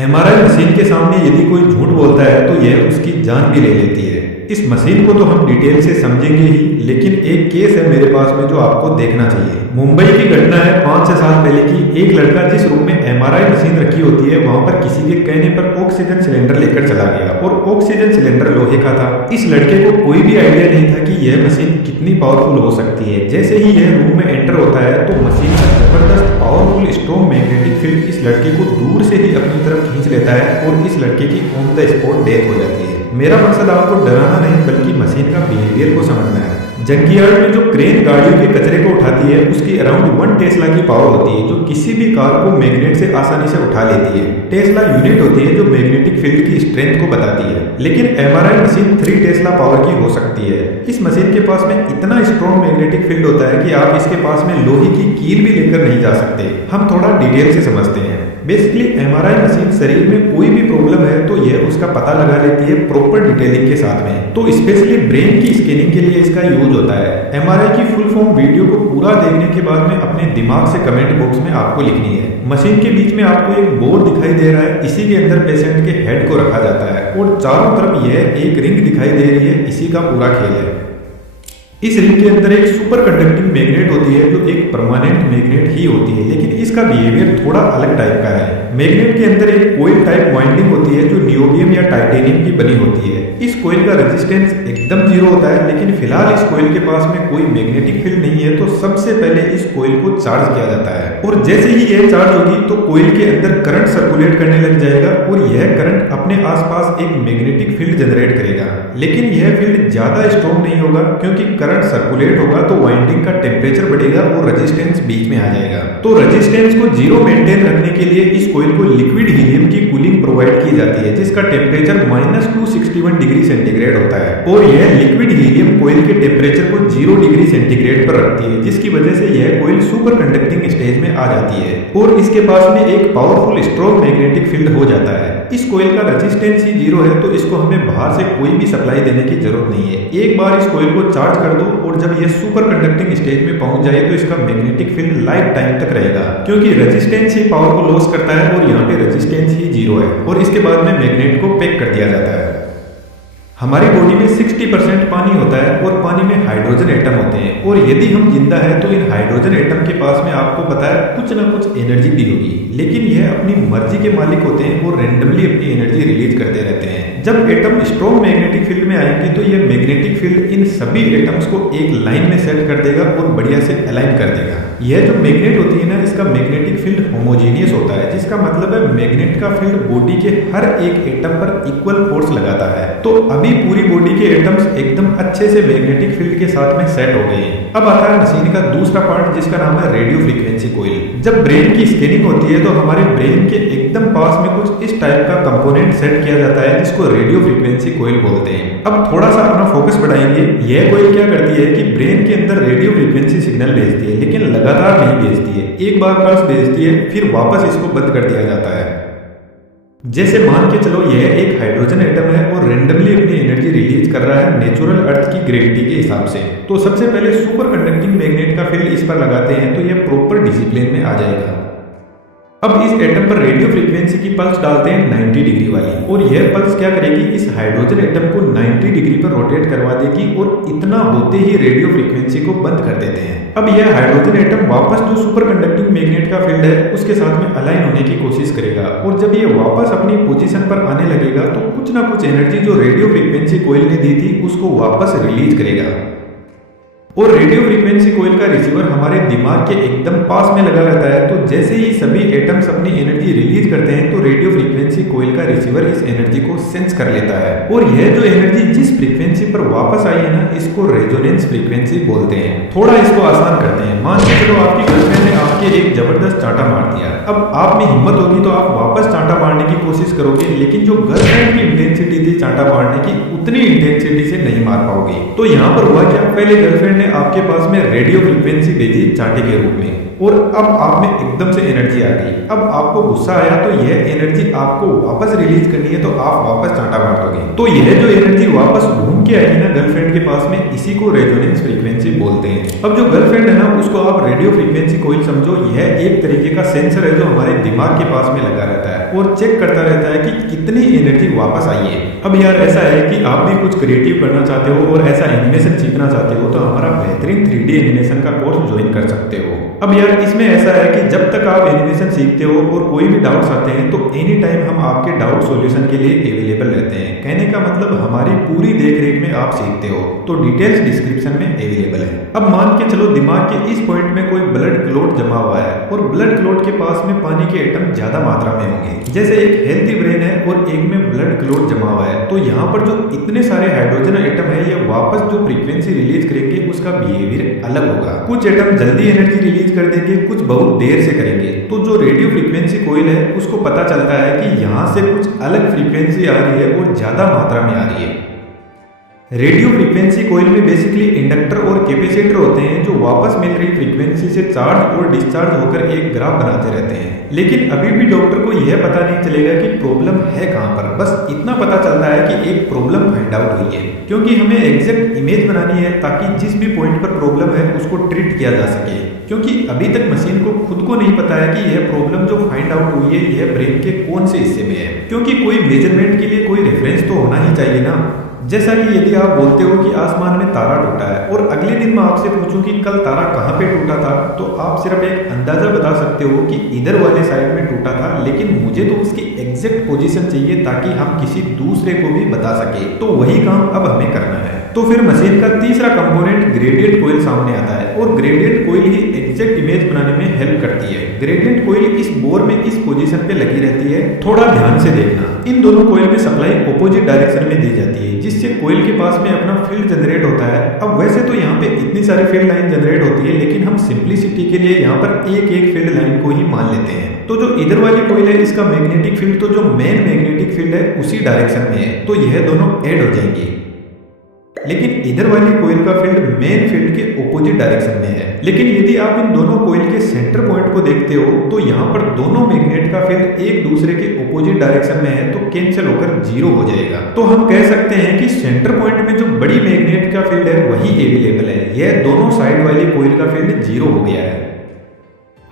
MRI machine के सामने यदि कोई झूठ बोलता है तो यह उसकी जान भी ले लेती है। इस मशीन को तो हम डिटेल से समझेंगे ही, लेकिन एक केस है मेरे पास में जो आपको देखना चाहिए। मुंबई की घटना है 5-6 साल पहले की। एक लड़का जिस रूम में एमआरआई मशीन रखी होती है वहां पर किसी के कहने पर ऑक्सीजन सिलेंडर लेकर चला गया और ऑक्सीजन सिलेंडर लोहे का था। इस लड़के को कोई भी आइडिया नहीं था कि यह मशीन कितनी पावरफुल हो सकती है। जैसे ही यह रूम में एंटर होता है तो मशीन का जबरदस्त पावरफुल स्ट्रॉन्ग मैग्नेटिक फील्ड इस लड़के को दूर से ही अपनी तरफ खींच लेता है और इस लड़के की ऑन द स्पॉट डेथ हो जाती है। मेरा मकसद आपको डराना नहीं बल्कि मशीन का बिहेवियर को समझना है। जंकयार्ड में जो क्रेन गाड़ियों के कचरे को उठाती है उसकी अराउंड 1 टेस्ला की पावर होती है जो किसी भी कार को मैग्नेट से आसानी से उठा लेती है। टेस्ला यूनिट होती है जो मैग्नेटिक फील्ड की स्ट्रेंथ को बताती है। लेकिन एमआरआई मशीन 3 टेस्ला पावर की हो सकती है। इस मशीन के पास में इतना स्ट्रॉन्ग मैग्नेटिक फील्ड होता है कि आप इसके पास में लोहे की कील भी लेकर नहीं जा सकते। हम थोड़ा डिटेल से समझते हैं। बेसिकली एमआरआई मशीन शरीर में कोई भी प्रॉब्लम है तो यह उसका पता लगा लेती है प्रॉपर डिटेलिंग के साथ में। तो स्पेशली ब्रेन की स्कैनिंग के लिए इसका यूज होता है। एमआरआई की फुल फॉर्म वीडियो को पूरा देखने के बाद में अपने दिमाग से कमेंट बॉक्स में आपको लिखनी है। मशीन के बीच में आपको एक बोर्ड दिखाई दे रहा है, इसी के अंदर पेशेंट के हेड को रखा जाता है और चारों तरफ यह एक रिंग दिखाई दे रही है। इसी का पूरा खेल है। इस रिंग के अंदर एक सुपर कंडक्टिंग मैग्नेट होती है जो एक परमानेंट मैग्नेट ही होती है, लेकिन इसका बिहेवियर थोड़ा अलग टाइप का है। मैग्नेट के अंदर एक कोइल टाइप वाइंडिंग होती है जो नियोबियम या टाइटेनियम की बनी होती है। इस कोइल का रेजिस्टेंस एकदम जीरो होता है, लेकिन फिलहाल इस कोइल के पास में कोई मैग्नेटिक फील्ड नहीं है तो सबसे पहले इस कोइल को चार्ज किया जाता है और जैसे ही यह चार्ज होगी तो कोइल के अंदर करंट सर्कुलेट करने लग जाएगा और यह करंट अपने आसपास एक मैग्नेटिक फील्ड जनरेट करेगा। लेकिन यह फील्ड ज्यादा स्ट्रॉन्ग नहीं होगा क्योंकि करंट सर्कुलेट होगा तो वाइंडिंग का टेम्परेचर बढ़ेगा और रेजिस्टेंस बीच में आ जाएगा। तो रेजिस्टेंस को जीरो मेंटेन रखने के लिए इस कोइल को लिक्विड हीलियम की कूलिंग प्रोवाइड की जाती है जिसका टेम्परेचर -261 डिग्री सेंटीग्रेड होता है और यह लिक्विड हीलियम कोइल के टेम्परेचर को 0 डिग्री सेंटीग्रेड पर रखती है जिसकी वजह से यह कोइल सुपर कंडक्टिंग स्टेज में आ जाती है और इसके पास में एक पावरफुल स्ट्रॉन्ग मैग्नेटिक फील्ड हो जाता है। इस कोइल का रेजिस्टेंस ही 0 है तो इसको हमें बाहर से कोई भी सप्लाई देने की जरूरत नहीं है। एक बार इस कोइल को चार्ज कर दो और जब यह सुपर कंडक्टिंग स्टेज में पहुंच जाए तो इसका मैग्नेटिक फील्ड लाइफ टाइम तक रहेगा क्योंकि रेजिस्टेंस ही पावर को लॉस करता है और यहाँ पे रेजिस्टेंस ही 0 है और इसके बाद में मैग्नेट को पैक कर दिया जाता है। हमारी बॉडी में 60% पानी होता है और पानी में हाइड्रोजन एटम होते हैं और यदि हम जिंदा है तो इन हाइड्रोजन एटम के पास में आपको पता है कुछ ना कुछ एनर्जी भी होगी, लेकिन यह अपनी मर्जी के मालिक होते हैं और रैंडमली अपनी एनर्जी रिलीज करते रहते हैं। जब एटम स्ट्रॉन्ग मैग्नेटिक फील्ड में आएंगे तो यह मैग्नेटिक फील्ड इन सभी एटम्स को एक लाइन में सेट कर देगा और बढ़िया से अलाइन कर देगा। यह जो मैग्नेट होती है ना, इसका मैग्नेटिक फील्ड होमोजेनियस होता है जिसका मतलब है मैग्नेट का फील्ड बॉडी के हर एक एटम पर इक्वल फोर्स लगाता है। तो अभी पूरी बॉडी के एटम्स एकदम अच्छे से मैग्नेटिक फील्ड के साथ में सेट हो गए हैं। अब आता है मशीन का दूसरा पार्ट जिसका नाम है रेडियो फ्रीक्वेंसी कोइल। जब ब्रेन की स्कैनिंग होती है तो हमारे ब्रेन के एकदम पास में कुछ इस टाइप का कंपोनेंट सेट किया जाता है जिसको रेडियो फ्रीक्वेंसी कोइल बोलते हैं। अब थोड़ा सा अपना फोकस बढ़ाएंगे। यह कोइल क्या करती है कि ब्रेन के अंदर रेडियो फ्रीक्वेंसी सिग्नल भेजती है, लेकिन लगातार नहीं भेजती है। एक बार पल्स भेजती है फिर वापस इसको बंद कर दिया जाता है। जैसे मान के चलो यह एक हाइड्रोजन एटम है और रैंडमली अपनी एनर्जी रिलीज कर रहा है नेचुरल अर्थ की ग्रेविटी के हिसाब से। तो सबसे पहले सुपर कंडक्टिंग मैग्नेट का फील्ड इस पर लगाते हैं तो यह प्रॉपर डिसिप्लिन में आ जाएगा। अब इस एटम पर रेडियो फ्रीक्वेंसी की पल्स डालते हैं 90 डिग्री वाली और यह पल्स क्या करेगी, इस हाइड्रोजन एटम को 90 डिग्री पर रोटेट करवा देगी और इतना होते ही रेडियो फ्रीक्वेंसी को बंद कर देते हैं। अब यह हाइड्रोजन एटम वापस जो सुपर कंडक्टिंग मैग्नेट का फील्ड है उसके साथ में अलाइन होने की कोशिश करेगा और जब ये वापस अपनी पोजीशन पर आने लगेगा तो कुछ ना कुछ एनर्जी जो रेडियो फ्रीक्वेंसी कोइल ने दी थी उसको वापस रिलीज करेगा और रेडियो फ्रीक्वेंसी कोइल का रिसीवर हमारे दिमाग के एकदम पास में लगा रहता है। तो जैसे ही सभी एटम्स अपनी एनर्जी रिलीज करते हैं तो रेडियो फ्रीक्वेंसी कोइल का रिसीवर इस एनर्जी को सेंस कर लेता है और यह जो एनर्जी जिस फ्रीक्वेंसी पर वापस आई है ना, इसको रेजोनेंस फ्रीक्वेंसी बोलते हैं। थोड़ा इसको आसान करते हैं। मान के चलो आपकी गर्लफ्रेंड ने आपके एक जबरदस्त चांटा मार दिया। अब आप में हिम्मत होगी तो आप वापस चांटा मारने की कोशिश करोगे, लेकिन जो गर्लफ्रेंड की इंटेंसिटी थी चांटा मारने की उतनी इंटेंसिटी से नहीं मार पाओगे। तो यहाँ पर हुआ क्या, पहले गर्लफ्रेंड ने आपके पास में रेडियो फ्रीक्वेंसी भेजी चांटे के रूप में और अब आप में एकदम से एनर्जी आ गई। अब आपको गुस्सा आया तो यह एनर्जी आपको वापस रिलीज करनी है तो आप वापस चांटा मार दोगे। तो यह जो एनर्जी वापस घूम के आई ना गर्लफ्रेंड के पास में, इसी को रेजोनेंस फ्रीक्वेंसी बोलते हैं। अब जो गर्लफ्रेंड है ना उसको आप रेडियो फ्रीक्वेंसी कोइल समझो, यह एक तरीके का सेंसर है जो हमारे दिमाग के पास में लगा रहता है और चेक करता रहता है कि कितनी एनर्जी वापस आई है। अब यार ऐसा है कि आप भी कुछ क्रिएटिव करना चाहते हो और ऐसा एनिमेशन सीखना चाहते हो तो हमारा बेहतरीन 3D एनिमेशन का कोर्स ज्वाइन कर सकते हो। अब यार इसमें ऐसा है कि जब तक आप एनिमेशन सीखते हो और कोई भी डाउट्स आते हैं तो एनी टाइम हम आपके डाउट सॉल्यूशन के लिए अवेलेबल रहते हैं। कहने का मतलब हमारी पूरी देखरेख में आप सीखते हो, तो डिटेल्स डिस्क्रिप्शन में अवेलेबल है। अब मान के चलो दिमाग के इस पॉइंट में कोई ब्लड क्लॉट जमा हुआ है और ब्लड क्लॉट के पास में पानी के एटम ज्यादा मात्रा में होंगे। जैसे एक हेल्थी ब्रेन है और एक में ब्लड क्लॉट जमा हुआ है, तो यहाँ पर जो इतने सारे हाइड्रोजन एटम है ये वापस जो फ्रीक्वेंसी रिलीज करेंगे उसका बिहेवियर अलग होगा। कुछ एटम जल्दी एनर्जी रिलीज कर देंगे, कुछ बहुत देर से करेंगे। तो जो रेडियो फ्रीक्वेंसी कोइल है उसको पता चलता है कि यहाँ से कुछ अलग फ्रीक्वेंसी आ रही है और ज्यादा मात्रा में आ रही है। रेडियो फ्रीक्वेंसी कोइल में बेसिकली इंडक्टर और कैपेसिटर होते हैं जो वापस मिल रही फ्रीक्वेंसी से चार्ज और डिस्चार्ज होकर एक ग्राफ बनाते रहते हैं। लेकिन अभी भी डॉक्टर को यह पता नहीं चलेगा कि प्रॉब्लम है कहाँ पर, बस इतना पता चलता है कि एक प्रॉब्लम फाइंड आउट हुई है, क्योंकि हमें एग्जैक्ट इमेज बनानी है ताकि जिस भी पॉइंट पर प्रॉब्लम है उसको ट्रीट किया जा सके। क्योंकि अभी तक मशीन को खुद को नहीं पता है कि यह प्रॉब्लम जो फाइंड आउट हुई है यह ब्रेन के कौन से हिस्से में है, क्योंकि कोई मेजरमेंट के लिए कोई रेफरेंस तो होना ही चाहिए ना। जैसा कि यदि आप बोलते हो कि आसमान में तारा टूटा है और अगले दिन मैं आपसे पूछूं कि कल तारा कहाँ पे टूटा था, तो आप सिर्फ एक अंदाजा बता सकते हो कि इधर वाले साइड में टूटा था, लेकिन मुझे तो उसकी एग्जैक्ट पोजीशन चाहिए ताकि हम किसी दूसरे को भी बता सके। तो वही काम अब हमें करना है। तो फिर मशीन का तीसरा कंपोनेंट ग्रेडियंट कोइल सामने आता है और ग्रेडियंट कोइल ही एग्जैक्ट इमेज बनाने में हेल्प करती है। ग्रेडियंट कोइल इस बोर में इस पोजीशन पे लगी रहती है। थोड़ा ध्यान से देखना, इन दोनों कोइल में सप्लाई ऑपोजिट डायरेक्शन में दी जाती है जिससे कोइल के पास में अपना फील्ड जनरेट होता है। अब वैसे तो यहाँ पे इतनी सारी फील्ड लाइन जनरेट होती है, लेकिन हम सिंप्लिसिटी के लिए यहाँ पर एक एक फील्ड लाइन को ही मान लेते हैं। तो जो इधर वाली कोइल है इसका मैग्नेटिक फील्ड तो जो मेन मैग्नेटिक फील्ड है उसी डायरेक्शन में है, तो यह दोनों ऐड हो जाएंगी। लेकिन इधर वाली कोइल का फील्ड मेन फील्ड के ऑपोजिट डायरेक्शन में है। लेकिन यदि आप इन दोनों कोइल के सेंटर पॉइंट को देखते हो तो यहाँ पर दोनों मैग्नेट का फील्ड एक दूसरे के ऑपोजिट डायरेक्शन में है, तो कैंसिल होकर जीरो हो जाएगा। तो हम कह सकते हैं कि सेंटर पॉइंट में जो बड़ी मैग्नेट का फील्ड है वही अवेलेबल है। यह दोनों साइड वाली कोइल का फील्ड जीरो हो गया है।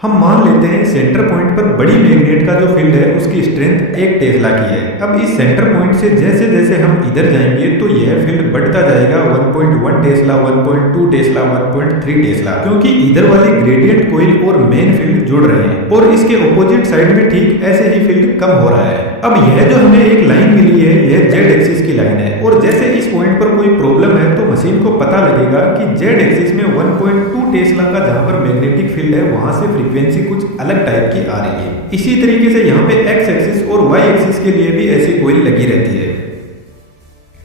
हम मान लेते हैं सेंटर पॉइंट पर बड़ी मैग्नेट का जो फील्ड है उसकी स्ट्रेंथ 1 टेस्ला की है। अब इस सेंटर पॉइंट से जैसे जैसे हम इधर जाएंगे तो यह फील्ड बढ़ता जाएगा 1.1 टेस्ला, 1.2 टेस्ला, 1.3 टेस्ला, क्योंकि इधर वाले ग्रेडियंट कोइल और मेन फील्ड जुड़ रहे हैं और इसके ऑपोजिट साइड में ठीक ऐसे ही फील्ड कम हो रहा है। अब यह जो हमें एक लाइन मिली है यह जेड एक्सिस की लाइन है और जैसे इस पॉइंट पर कोई प्रॉब्लम है तो मशीन को पता लगेगा कि जेड एक्सिस में 1.2 टेस्ला का जहां पर मैग्नेटिक फील्ड है वहां से फ्रीक्वेंसी कुछ अलग टाइप की आ रही है। इसी तरीके से यहाँ पे एक्स एक्सिस और वाई एक्सिस के लिए भी ऐसी कोइल लगी रहती है।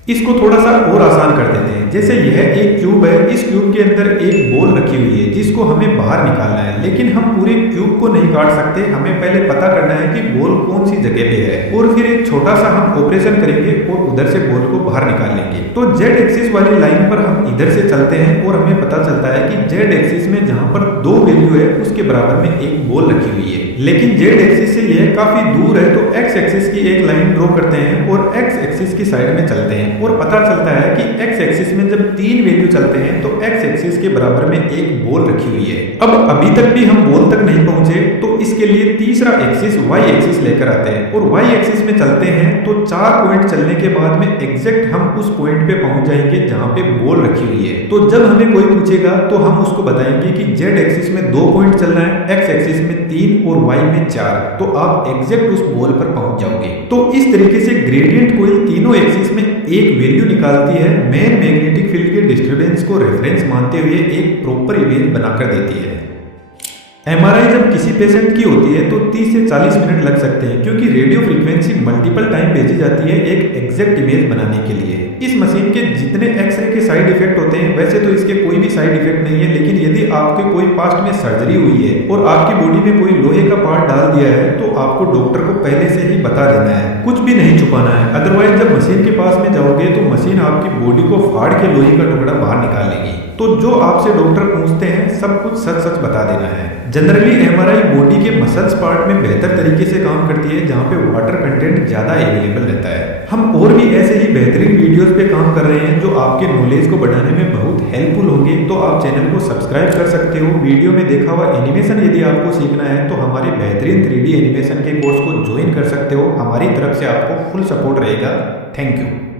इसको थोड़ा सा और आसान कर देते हैं। जैसे यह एक क्यूब है, इस क्यूब के अंदर एक बॉल रखी हुई है जिसको हमें बाहर निकालना है, लेकिन हम पूरे क्यूब को नहीं काट सकते। हमें पहले पता करना है कि बॉल कौन सी जगह पे है और फिर एक छोटा सा हम ऑपरेशन करेंगे और उधर से बॉल को बाहर निकाल लेंगे। तो जेड एक्सिस वाली लाइन पर हम इधर से चलते हैं और हमें पता चलता है कि जेड एक्सिस में जहां पर 2 वैल्यू है उसके बराबर में एक बॉल रखी हुई है, लेकिन जेड एक्सिस से यह काफी दूर है। तो एक्स एक्सिस की एक लाइन ड्रॉ करते हैं और एक्स एक्सिस की साइड में चलते हैं और पता चलता है कि एक्स एक्सिस में जब 3 वैल्यू चलते हैं तो एक्स एक्सिस के बराबर में एक बॉल रखी हुई है। अब अभी तक भी हम बॉल तक नहीं पहुंचे तो इसके लिए तीसरा एक्सिस वाई एक्सिस लेकर आते हैं और वाई एक्सिस में चलते हैं तो 4 पॉइंट चलने के बाद में एग्जैक्ट हम उस पॉइंट पे पहुंच जाएंगे जहां पे बॉल रखी हुई है। तो जब हमें कोई पूछेगा तो हम उसको बताएंगे कि जेड एक्सिस में 2 पॉइंट चलना है, एक्स एक्सिस में 3 और वाई में 4, तो आप एग्जैक्ट उस बॉल पर पहुंच जाओगे। तो इस तरीके से ग्रेडियंट कोइल तीनों एक्सिस में एक वैल्यू निकालती है, मेन मैग्नेटिक फील्ड के डिस्टर्बेंस को रेफरेंस मानते हुए एक प्रॉपर इमेज बनाकर देती है। एमआरआई जब किसी पेशेंट की होती है तो 30 से 40 मिनट लग सकते हैं, क्योंकि रेडियो फ्रीक्वेंसी मल्टीपल टाइम भेजी जाती है एक एग्जैक्ट इमेज बनाने के लिए। इस मशीन के जितने एक्सरे के साइड इफेक्ट होते हैं, वैसे तो इसके कोई भी साइड इफेक्ट नहीं है, लेकिन यदि आपके कोई पास्ट में सर्जरी हुई है और आपकी बॉडी में कोई लोहे का पार्ट डाल दिया है तो आपको डॉक्टर को पहले से ही बता देना है, कुछ भी नहीं छुपाना है। अदरवाइज जब मशीन के पास में जाओगे तो मशीन आपकी बॉडी को फाड़ के लोहे का टुकड़ा बाहर निकाल लेगी। तो जो आपसे डॉक्टर पूछते हैं सब कुछ सच सच बता देना है। जनरली एमआरआई बॉडी के मसल्स पार्ट में बेहतर तरीके से काम करती है जहाँ पे वाटर कंटेंट ज्यादा अवेलेबल रहता है। हम और भी ऐसे ही बेहतरीन वीडियोस पे काम कर रहे हैं जो आपके नॉलेज को बढ़ाने में बहुत हेल्पफुल होंगे, तो आप चैनल को सब्सक्राइब कर सकते हो। वीडियो में देखा हुआ एनिमेशन यदि आपको सीखना है तो हमारे बेहतरीन 3D एनिमेशन के कोर्स को ज्वाइन कर सकते हो। हमारी तरफ से आपको फुल सपोर्ट रहेगा। Thank you.